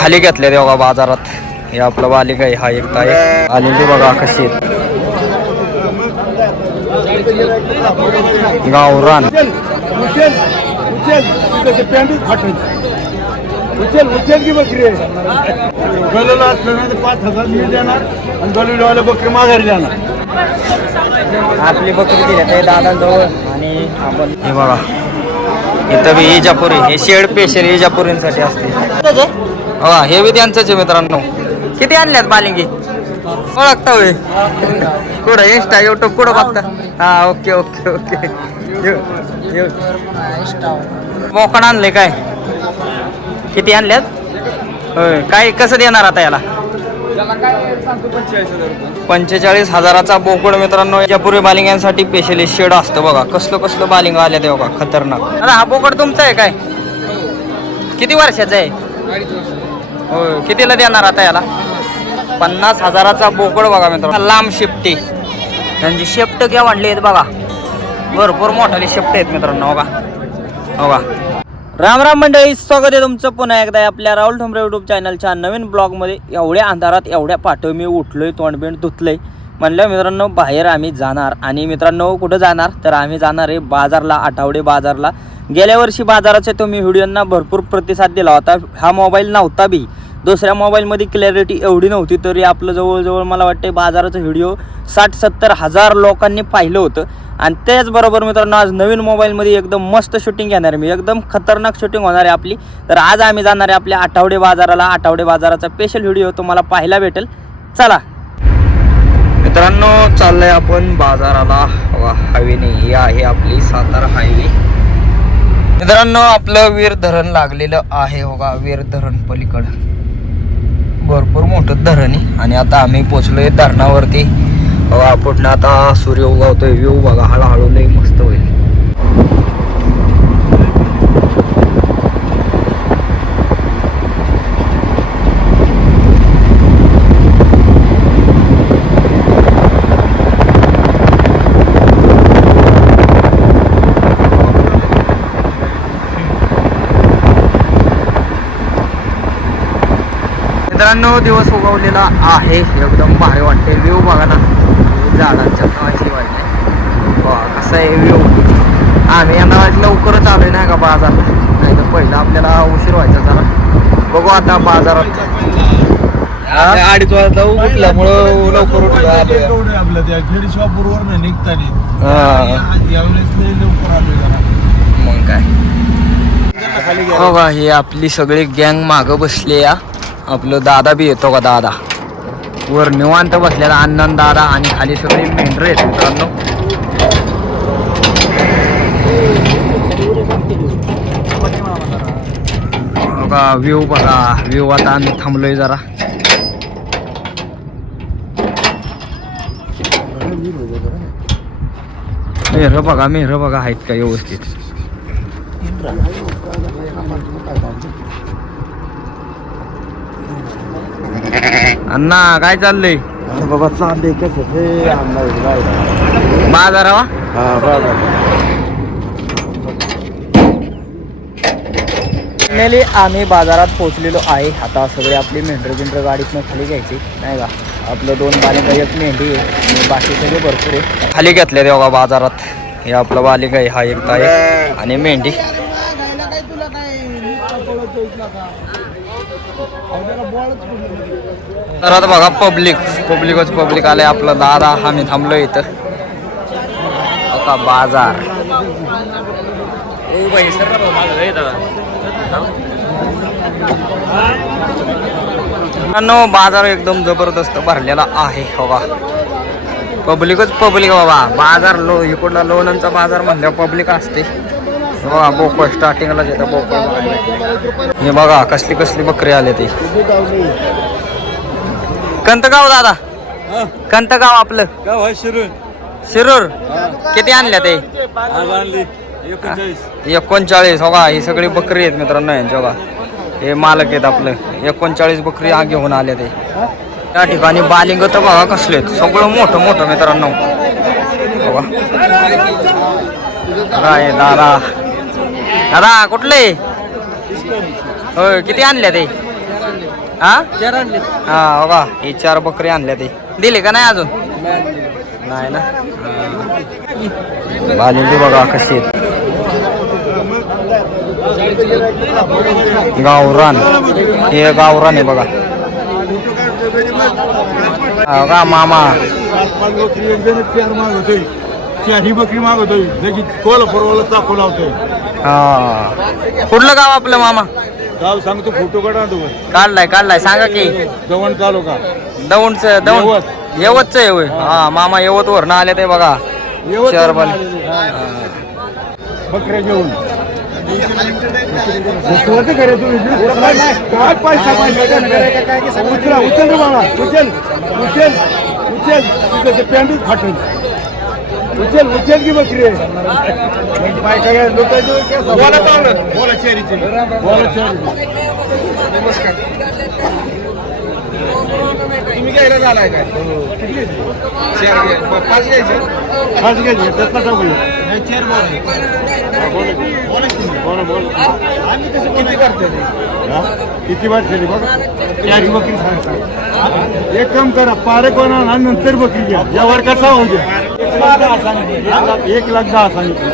खाली घेतले बघा बाजारात. हे आपलं बालिका आहे, हा एक ताई आलेली बघा कशी आहेत. गावरान की बकरी गलेला असलं तर 5,000 मी देणार आणि गलेवाला बकरी माघारी जाणार. आपली बकरी दिली ते दादांजवळ आणि आपण हे बघा इथं बी इजापुरी, हे शेड स्पेशल इजापुरींसाठी असते. हा हे बी त्यांचंच आहे मित्रांनो. किती आणल्यात बालिंगी ओळखता होय? कुठं इंस्टा युट्यूब कुठं बघता? हा ओके ओके ओके. मोकण आणले काय? किती आणल्यात? होय काय कसं देणार आता याला? 45,000चा बोकड मित्रांनो. इजापुरी बालिंग्यांसाठी स्पेशली शेड असतं बघा. कसलं कसलं बालिंग आले ते बघा खतरनाक. आता हा बोकड तुमचा आहे काय? किती वर्षाचा आहे? होय कितीला देणार आता याला? 50,000चा बोकड बघा मित्रांनो. लांब शिफ्टी त्यांची शेफ्ट घ्या म्हणली आहेत बघा. भरपूर मोठाली शेफ्ट आहेत मित्रांनो बघा. बघा राम राम मंडळी, स्वागत आहे तुमचं पुन्हा एकदा आपल्या राहुल ठोंबरे यूट्यूब चॅनलच्या नवीन ब्लॉगमध्ये. एवढ्या अंधारात एवढ्या पाठव मी उठलोय, तोंडबिंड धुतलंय. म्हणलं मित्रांनो बाहेर आम्ही जाणार. आणि मित्रांनो कुठं जाणार तर आम्ही जाणार आहे बाजारला, आठवडे बाजारला. गेल्या वर्षी बाजाराचे तुम्ही व्हिडिओंना भरपूर प्रतिसाद दिला होता. हा मोबाईल नव्हता बी, दुसऱ्या मोबाईलमध्ये क्लॅरिटी एवढी नव्हती, तरी आपलं जवळजवळ मला वाटते बाजाराचं व्हिडिओ 60-70 हजार लोकांनी पाहिलं होतं. आणि त्याचबरोबर मित्रांनो आज नवीन मोबाईलमध्ये एकदम मस्त शूटिंग घेणार आहे मी, एकदम खतरनाक शूटिंग होणार आहे आपली. तर आज आम्ही जाणार आहे आपल्या आठवडे बाजाराला. आठवडे बाजाराचा स्पेशल व्हिडिओ तुम्हाला पाहायला भेटेल. चला मित्रांनो चाललंय आपण बाजाराला. हायवेने ही आहे आपली सातारा हायवे. मित्रांनो आपलं वीर धरण लागलेलं आहे बघा. वीर धरण पलीकडं भरपूर मोठं धरण आहे. आणि आता आम्ही पोचलोय धरणावरती बघा. पुढनं आता सूर्य उगवतोय. व्ह्यू बघा हळूहळू लई मस्त होईल. मित्रांनो दिवस उगवलेला आहे, एकदम भारी वाटते. व्ह्यू बघा ना, झाडांच्या नावाची वाटते बघा कसं आहे व्ह्यू. आम्ही यांना लवकरच आलोय नाही का बाजारला, नाही तर पहिला आपल्याला उशीर व्हायचा जरा. बघू आता बाजारात 2:30 वाजता उठल्यामुळं लवकर उठलं आपलं त्या खेड शॉपवर निघताना लवकर आलोय जरा. मग काय बघा ही आपली सगळी गँग मागं बसली या. आपलं दादा बी येतो का दादा वर निवांत बसलेला, अण्णन दादा. आणि खाली सगळी मेंढरे आहेत मित्रांनो. बघा व्ह्यू बघा, व्ह्यू. आता आम्ही थांबलोय जरा. मेहर बघा आहेत का व्यवस्थित. अण्णा काय चाललंय? बाबा चाललंय कसं हे बाजारावा. फायनली आम्ही बाजारात पोहोचलेलो आहे. आता सगळे आपली मेंढर गाडीतनं खाली घ्यायची नाही का. आपलं 2 बालिका, एक मेंढी आहे आणि बाकी सगळे भरपूर आहे. खाली घेतले बघा बाजारात. हे आपलं बालिका आहे, हा एक ताई आणि मेंढी. तर आता बघा पब्लिक आलंय. आपलं दादा आम्ही थांबलो इथं बघा बाजार. बाजार एकदम जबरदस्त भरलेला आहे बघा. पब्लिक बाबा. बाजार इकडला लोणंदचा बाजार म्हणल्यावर पब्लिक असते बघा. बोकड स्टार्टिंगलाच येतं बोकड. हे बघा कसली कसली बकरी आले ते. कंत गाव दादा, कंत गाव आपलं शिरूर. किती आणल्या ते? 39 हो का. ही सगळी बकरी आहेत मित्रांनो यांच्या बघा. हे मालक आहेत आपलं. 39 बकरी घेऊन आले ते. त्या ठिकाणी बालिंग तर बघा कसले आहेत, सगळं मोठं मोठं मित्रांनो बघा. काय दादा, दादा कुठले? होय किती आणल्या ते? हा चार आणले हा बघा ही 4 बकरी आणल्या ते दिले का नाही अजून नाही ना बालिंगी बघा कशी आहेत गावरान हे गावरान आहे बघा का मामा 5 बकरी एक जण 4 मागवतोय 4 बकरी मागवतोय लगेच कोल्हापूरला चाकू लावतोय. हा कुठलं गाव आपलं मामा गाव सांगतो फोटो काढा तू काढलाय सांगा की दवण तालुका दौंडच यवतच आहे होय. हा मामा यवत वरनं आले ते बघा यवत 4 बाल बकऱ्या घेऊन करे तुम्ही काय पैसा उचला उचल रे बाबा उचल तुझं पॅन्टच फाटून उचल की बकरी काय लोकांचे बोला चेरीचे नमस्कार तुम्ही घ्यायला झालाय काय पाच घ्यायचे त्यातला टाकू किती करते किती वाट झाली बघा चार बकरी सांगता एक काम करा पारे कोणा आणि नंतर बकरी घ्या यावर कसा होऊ द्या 1,10,000 सांगितलं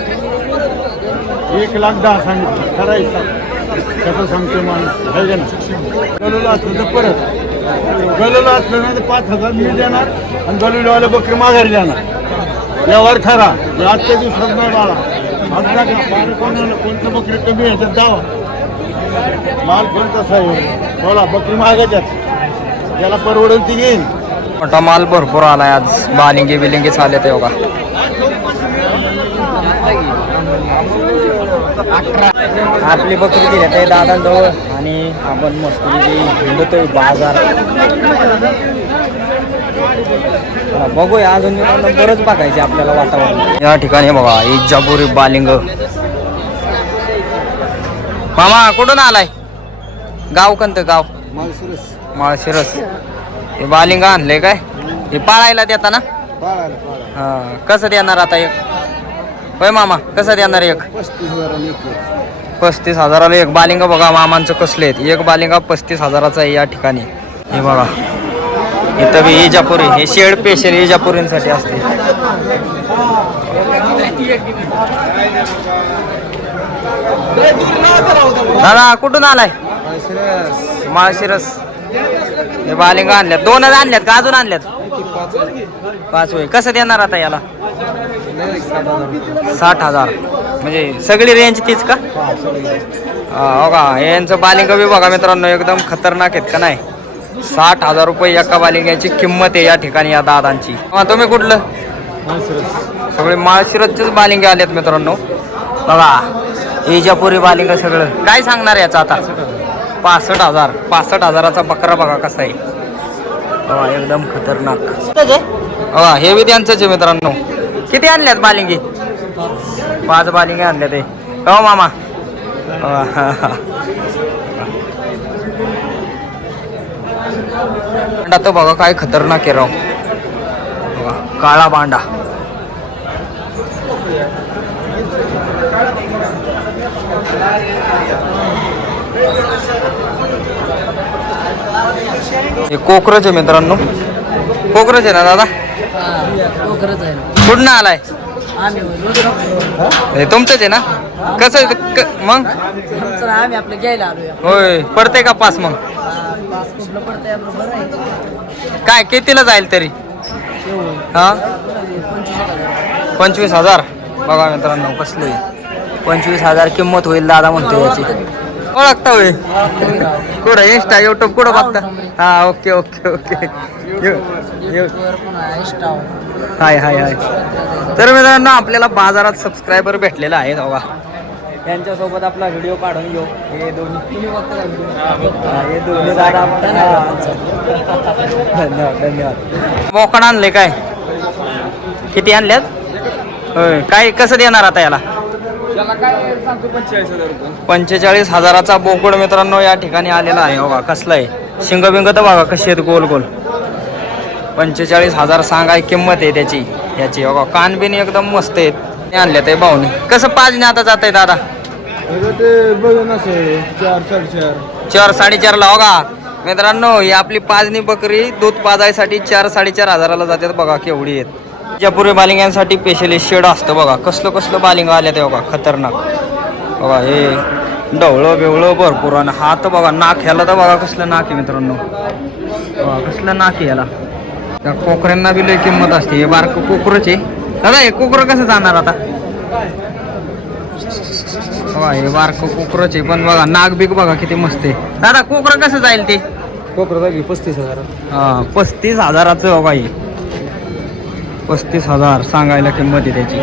1,10,000 सांगितलं करायचं कसं सांगतो माणूस आहे का ना गलूला असलं तर परत गलूला असलं ना तर 5,000 मी देणार आणि गलूलावाला बकरी माघारी देणार यावर खरा आजच्या दिवसात नाही बाळा आता का पारे कोणाला कोणतं बकरी कमी ह्याच्यात जावा माल कोणता आहे बोला बकरी मागायच्यात ज्याला परवडेल ती घेईन मोठा माल भरपूर आलाय आज बालिंगी बिलिंगी चालले ते बघा आपली बकरी दिल्या काही दादांजवळ आणि आपण मस्त हिंडतोय बाजार बघूया अजून मित्रांनो बरंच बघायचे आपल्याला वातावरण या ठिकाणी बघा इजापुरी बालिंग मामा कुठून आलाय गाव कोणतं गाव माळशिरस हे बालिंग आणले काय हे पाळायला देता ना हा कसं देणार आता एक होय मामा कसं देणार एक 35,000 एक बालिंग बघा मामांचं कसले आहेत एक बालिंगा 35,000 आहे या ठिकाणी हे बघा इथं बी इजापुरी हे शेड स्पेशल इजापुरींसाठी असते दादा कुठून आलाय माळशिरस हे बालिंग आणल्यात 2 आणल्यात का अजून आणल्यात 5 होय कसं देणार आता याला 60,000 म्हणजे सगळी रेंज तीच का हो का यांचं बालिंग बी बघा मित्रांनो एकदम खतरनाक आहेत का नाही 60,000 रुपये एका बालिंग्याची किंमत आहे या ठिकाणी या दादांची तुम्ही कुठलं सगळे माळशिरसचेच बालिंगे आलेत मित्रांनो बघा इजापुरी बालिंग सगळं काय सांगणार याचं आता 65,000चा बकरा बघा कसा आहे बघा एकदम खतरनाक बघा हे बी त्यांचंच आहे मित्रांनो किती आणल्यात बालिंगी 5 बालिंगे आणल्या ते हो मामा तो बघा काय खतरनाक आहे राव बघा काळा बांडा हे कोकरच आहे मित्रांनो कोकरच आहे ना दादा कुठं आलाय हे तुमचंच आहे ना कसं मग आम्ही आपलं घ्यायला आलोय होय पडते का पास मग काय कितीला जाईल तरी हा 25,000 बघा मित्रांनो कसले 25,000 किंमत होईल दादा म्हणतो याची ओळखता होय कुठं इंस्टा युट्यूब कुठं बघता हा ओके ओके ओके हाय हाय हाय तर मित्रांनो आपल्याला बाजारात सबस्क्रायबर भेटलेला आहे बघा त्यांच्यासोबत आपला व्हिडिओ काढून घेऊ हे दोन्ही हे दोन्ही दादा धन्यवाद धन्यवाद बोकड आणले काय किती आणल्यात होय काय कसं देणार आता याला 45,000चा बोकड मित्रांनो या ठिकाणी आलेला आहे बघा कसला आहे शिंग बिंग तर बघा कशी आहेत गोल गोल 45,000 सांगाय किंमत आहे त्याची याची बघा कान बिन एकदम मस्त आहेत आणले ते भाऊनी कसं 5 आता जात आहे दादा ते बघ ना 4 4.5 4 4.5 ला बघा मित्रांनो ही आपली पाजणी बकरी दूध पाजायसाठी 4-4.5 हजाराला जातात बघा केवढी आहेत. विजापुरी बालिंग्यांसाठी स्पेशली शेड असतं बघा. कसलं कसलं बालिंग आल्या ते बघा खतरनाक. बघा हे डवळं बिवळं भरपूर आणि हात बघा नाक ह्याला तर बघा कसलं नाक आहे मित्रांनो. बघा कसलं नाक आहे याला. त्या कोकऱ्यांना बी लई किंमत असते. हे बारकं कोकरच आहे. दादा हे कोकरं कसं जाणार आता. बघा हे बारकं कोकरच आहे पण बघा नाक बिक बघा किती मस्त आहे. दादा कोकरं कसं जाईल ते. कोकरा 35,000. हा 35,000चं बघा हे. 35,000 सांगायला किंमत आहे त्याची.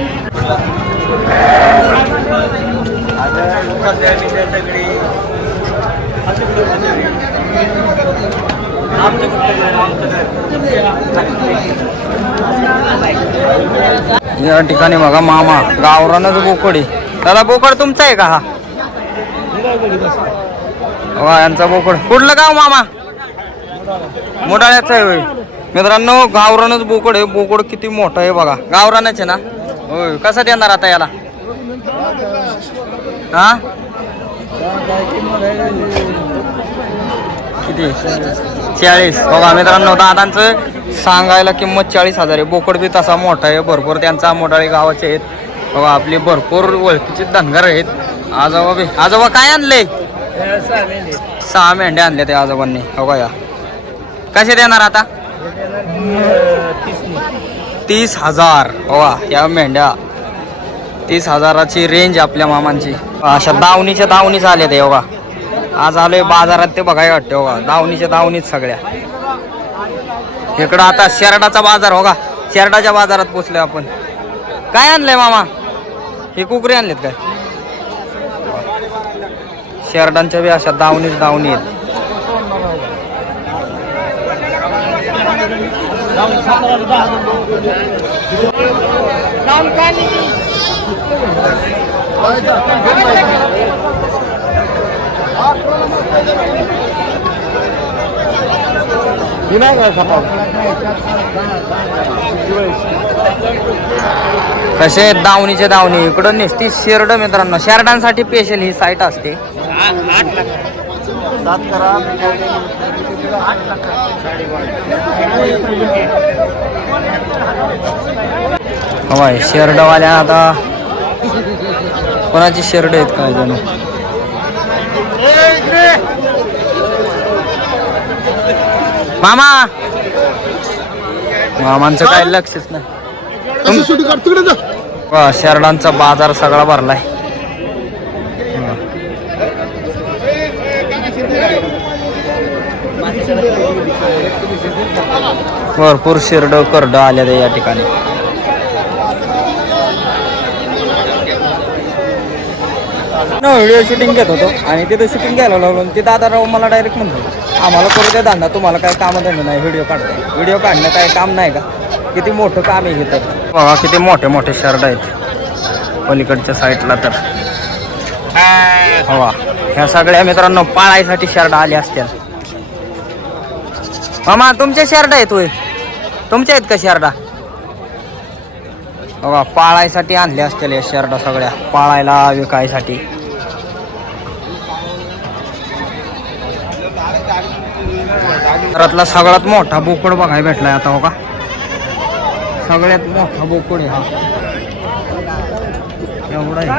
या ठिकाणी बघा मामा गावरानच बोकड आहे. दादा बोकड तुमचा आहे का हा. वा यांचा बोकड. कुठलं गाव मामा. मोडाळ्याचं आहे होय. मित्रांनो गावरानच बोकड आहे. बोकड किती मोठं आहे बघा. गावरानच आहे ना होय. कसं देणार आता याला. हा किती 40. बघा मित्रांनो दादांचं सांगायला किंमत 40,000 आहे. बोकड बी तसा मोठा आहे भरपूर. त्यांचा मोडाळी गावाचे आहेत बघा. आपली भरपूर ओळखीचे धनगर आहेत. आजोबा बी. आजोबा काय आणले. 6 मेंढ्या आणल्या ते आजोबांनी. बघा या कसे देणार आता. 30,000. बघा या मेंढ्या 30,000ची रेंज आपल्या मामांची. अशा दावणीच्या आल्या ते बघा. आज आलोय बाजारात ते बघाय वाटते बघा. दावणीच सगळ्या. इकडं आता शेरडाचा बाजार हो का. शेरडाच्या बाजारात पोचलोय आपण. काय आणलंय मामा. हे कुकरी आणलेत काय. शेरडांच्या बी अशा दावणी आहेत. कसे दावणीचे दावणी. इकडं नुसती शेरड मित्रांनो. शेरडांसाठी स्पेशल ही साईट असते. हवाय शेरडवाल्या आता कोणाची शेरड आहेत काय जणू. मामांचं काय लक्षच नाही. शेरडांचा बाजार सगळा भरलाय. भरपूर शेरड करड आल्या या ठिकाणी. व्हिडिओ शूटिंग घेत होतो आणि तिथे शूटिंग घ्यायला लागलो. ते दादाराव मला डायरेक्ट म्हणतो आम्हाला करू द्या धंदा. तुम्हाला काय कामधंदा नाही. व्हिडिओ काढताय. व्हिडिओ काढणं काय काम नाही का. किती मोठं काम आहे हे तर. बघा किती मोठे मोठे शेरड आहेत पलीकडच्या साईडला तर. हवा ह्या सगळ्या मित्रांनो पाळायसाठी शेरडा आल्या असत्या. मामा तुमचे शेरडा आहेत होय. तुमच्या आहेत का शेरडा. बघा पाळायसाठी आणले असतील या शेरडा सगळ्या. पाळायला विकायसाठी. घरातला सगळ्यात मोठा बोकड बघायला भेटलाय आता. हो का सगळ्यात मोठा बोकड आहे हा. एवढा आहे.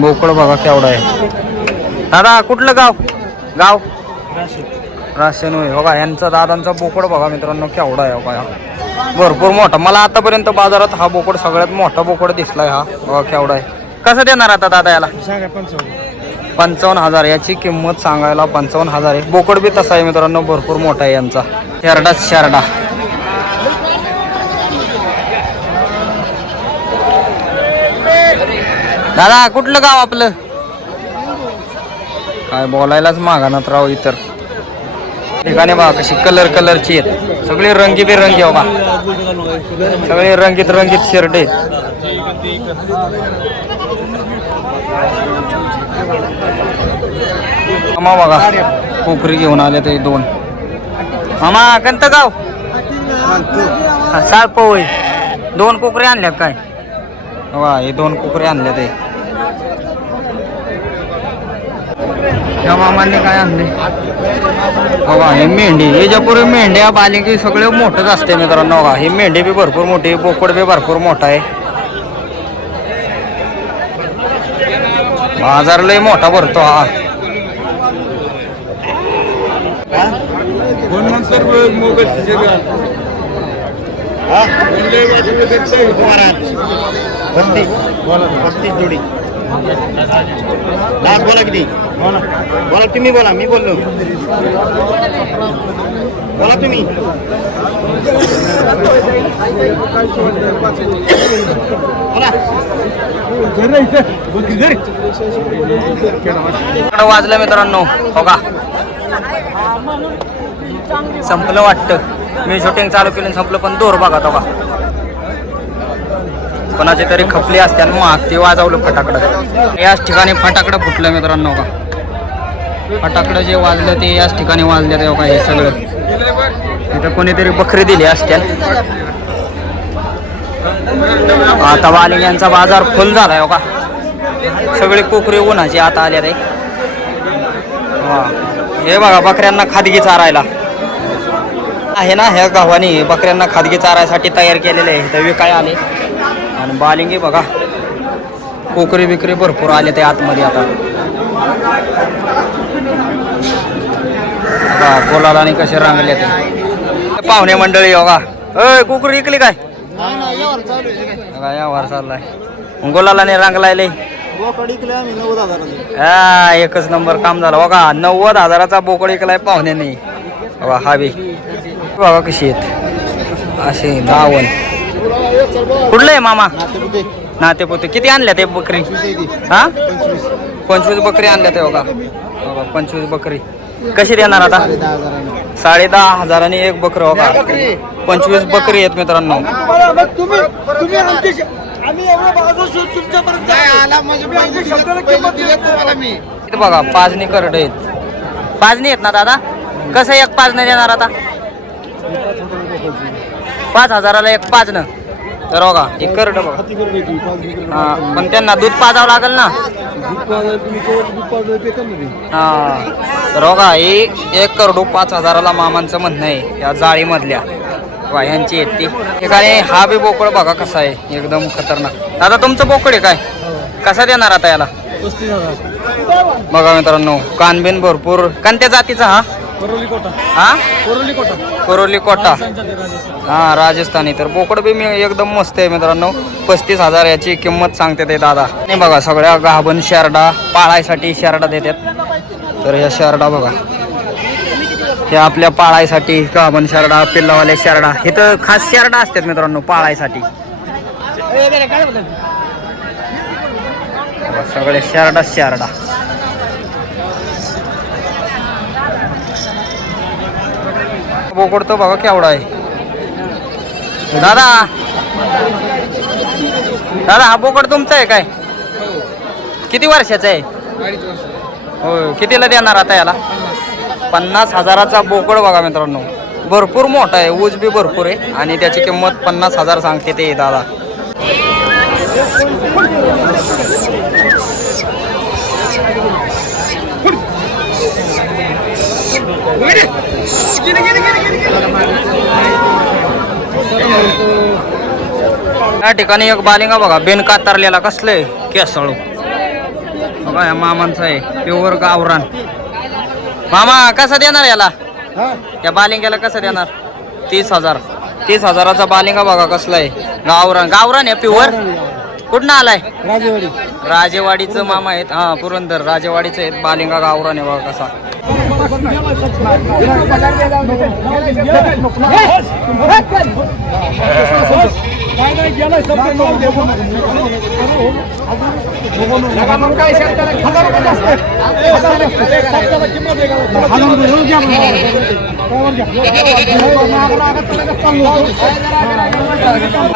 बोकड बघा केवढा आहे. दादा कुठलं गाव. राशन होय. बघा यांचा दादांचा बोकड बघा मित्रांनो केवढा आहे. बघा भरपूर मोठा. मला आतापर्यंत बाजारात हा बोकड सगळ्यात मोठा बोकड दिसलाय हा. बघा केवढा आहे. कसं देणार आता दादा याला. 55,000 याची किंमत सांगायला 55,000 आहे. बोकड बी तसा आहे मित्रांनो भरपूर मोठा आहे यांचा. शेरडा दादा कुठलं गाव आपलं. काय बोलायलाच मागानात राव. इतर ठिकाणी बघा कशी कलरची आहेत. सगळे रंगीबेरंगी बघा. सगळे रंगीत शेरडे आहेत. मामा बघा कोकरी घेऊन आले ते 2. मामा कोणतं गाव. साळप होय. 2 कोकरी आणल्या काय. वा हे 2 कुकरे आणले ते या मामांनी काय आणले बघा हे मेंढी हे ज्या पुढे मेंढ्या बालिंगी सगळे मोठंच असते मित्रांनो बघा ही मेंढी बी भरपूर मोठी बोकड बी भरपूर मोठा आहे बाजार लय मोठा भरतो हा जोडी बोला किती बोला तुम्ही बोला मी बोललो बोला तुम्ही वाजलं मित्रांनो हो का संपलं वाटतं मी शूटिंग चालू केलं संपलं पण दोर बघा तो का कोणाची तरी खपली असते आणि मग ते वाजवलं फटाकडं याच ठिकाणी फटाकडं फुटलं मित्रांनो का फटाकडं जे वाजलं ते याच ठिकाणी वाजलं ते का हे सगळं इथं कोणीतरी बकरी दिली असत्या आता बालिंग्यांचा बाजार फुल झालाय हो का सगळी कोकरी उन्हाची आता आल्या रे हे बघा बकऱ्यांना खादगी चारायला आहे ना ह्या गावाने बकऱ्यांना खादगी चारायसाठी तयार केलेले आहे तर विकाय आले आणि बालिंगी बघा कोकरी बिकरी भरपूर आले ते आतमध्ये आता बोलाला आणि कसे रांगले ते पाहुणे मंडळी बघा अय कुकरी इकली काय यावर चाललाय गोलाला नाही रांगलाय हा एकच नंबर काम झालं बघा 90,000चा बोकड इकलाय पाहुणे नाही बघा हावी बघा कशी आहेत असे 10 कुठलं आहे मामा नातेपुते किती आणल्या ते बकरी हा 25 बकरी आणल्या ते बघा 25 बकरी कशी देणार आता 10,500 एक बकरी बघा 25 बकरी आहेत मित्रांनो बघा पाजणी करड आहेत पाजणी आहेत ना दादा कसं एक पाजणं देणार आता 5,000ला एक पाजणं तर बघा हे करड बघा हा पण त्यांना दूध पाजावं लागेल ना हा तर बघा ही एक करडू 5,000ला मामांचं म्हणणं आहे या जाळीमधल्या बघा ह्यांची आहेत ती ठिकाणी हा बी बोकड बघा कसा आहे एकदम खतरनाक दादा तुमचं बोकड आहे काय कसा देणार आता याला 35,000 बघा मित्रांनो कानबिन भरपूर कोणत्या जातीचा हा हा कोरोली कोटा हा राजस्थानी तर बोकड बी मी एकदम मस्त आहे मित्रांनो 35,000 याची किंमत सांगते ते दादा नाही बघा सगळ्या गाभण शेरडा पाळायसाठी शेरडा देतात तर ह्या शेरडा बघा हे आपल्या पाळायसाठी गाभण शेरडा पिल्लावाले शेरडा हे तर खास शेरडा असतात मित्रांनो पाळायसाठी सगळे शेरडा बोकड तो बघा केवढा आहे दादा हा बोकड तुमचा आहे काय किती वर्षाचा आहे हो कितीला देणार आता याला 50,000चा बोकड बघा मित्रांनो भरपूर मोठा आहे ऊस बी भरपूर आहे आणि त्याची किंमत 50,000 सांगते ते दादा या ठिकाणी एक बालिंगा बघा बेन कातरलेला कसलंय केसळू बघा या मामांचं आहे प्युअर गावरान मामा कसा देणार याला या बालिंग्याला कसं देणार 30,000चा बालिंगा बघा कसला आहे गावरान आहे प्युअर कुठनं आलाय राजेवाडीचं मामा आहेत हा पुरंदर राजेवाडीचं आहेत बालिंगा गावरान आहे बघा कसा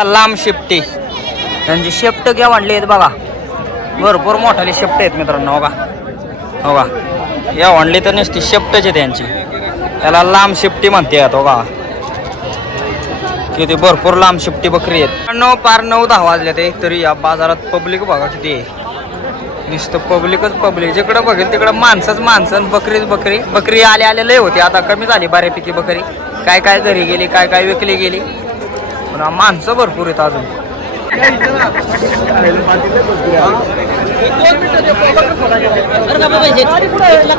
लांब शिफ्टी त्यांची शेफ्ट घ्या वाढली आहेत बघा भरपूर मोठाली शेफ्ट आहेत मित्रांनो हो का या वाढली तर नसती शेफ्टच आहे त्यांची त्याला लांब शिफ्टी म्हणते हो का किती भरपूर लांब शिफ्टी बकरी आहेत. 9:10 वाजले ते तरी या बाजारात पब्लिक बघा किती आहे. नुसतं पब्लिकच पब्लिक, जिकडं बघेल तिकडं माणसंच माणसं, बकरीच बकरी. बकरी आले लय होती, आता कमी झाली बऱ्यापैकी बकरी. काय काय घरी गेली, काय काय विकली गेली, पण माणसं भरपूर आहेत अजून.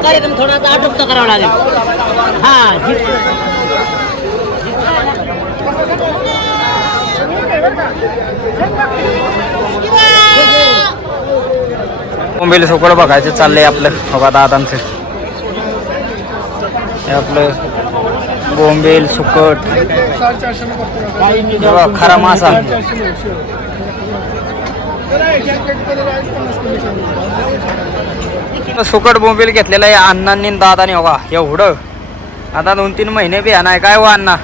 कार्यक्रम थोडा आटोपता करावा लागेल. बोंबील सुकड बघायचं चाललंय आपलं बघा दादांचं. हे आपलं बोंबील सुकट खरा मासा. सुकट बोंबील घेतलेलं आहे अण्णांनी दादाने. बघा एवढं, आता 2-3 महिने बी नाही काय हो अण्णा.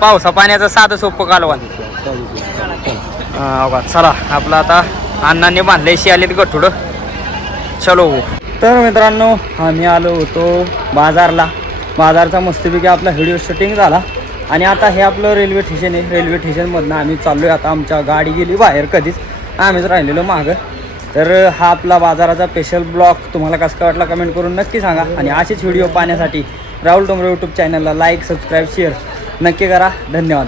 पावसा पाण्याचं साधं सोपं कालवण. बघा चला आपलं आता अण्णांनी बांधलंय शियालीत गठुडं. चलो. तर मित्रांनो आम्ही आलो होतो बाजारचा मस्तपैकी आपला व्हिडिओ शूटिंग झाला आणि आता हे आपलं रेल्वे स्टेशन आहे. रेल्वे स्टेशनमधनं आम्ही चाललो आहे. आता आमच्या गाडी गेली बाहेर, कधीच आम्हीच राहिलेलो मागं. तर हा आपला बाजाराचा स्पेशल ब्लॉग तुम्हाला कसं काय वाटला कमेंट करून नक्की सांगा. आणि असेच व्हिडिओ पाहण्यासाठी राहुल डोंगरे यूट्यूब चॅनलला लाईक, सबस्क्राईब, शेअर नक्की करा. धन्यवाद.